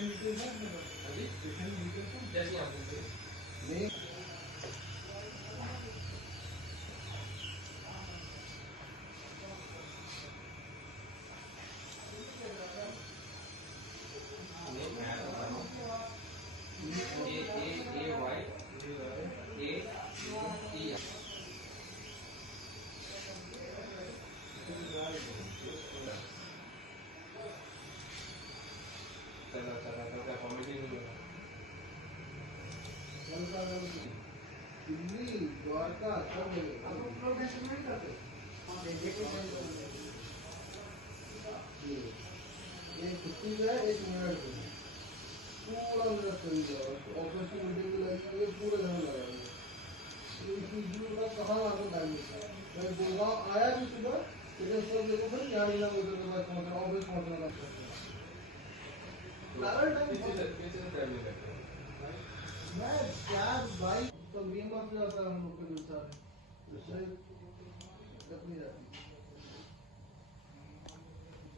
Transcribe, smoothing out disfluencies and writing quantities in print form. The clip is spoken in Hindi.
स्टेशन डिटेल्स है अपने पास? अभी स्टेशन डिटेल्स है जैसे आप बोलते नहीं। दिल्ली द्वारका सब नहीं करते। एक छुट्टी का है, एक मिनट पूरा मेरा सही जाओ ऑफिस की मीटिंग में लगेंगे पूरे घर लगा कहाँ आपको टाइम मिलता है। मैं गुड़गांव आया भी सुबह लेकिन सब देखो फिर यहाँ ना उधर के बाद पहुँचना ऑफिस पहुँचना मैं 4 बाइक तो मीमा से आता है हम लोग के साथ नहीं रहती।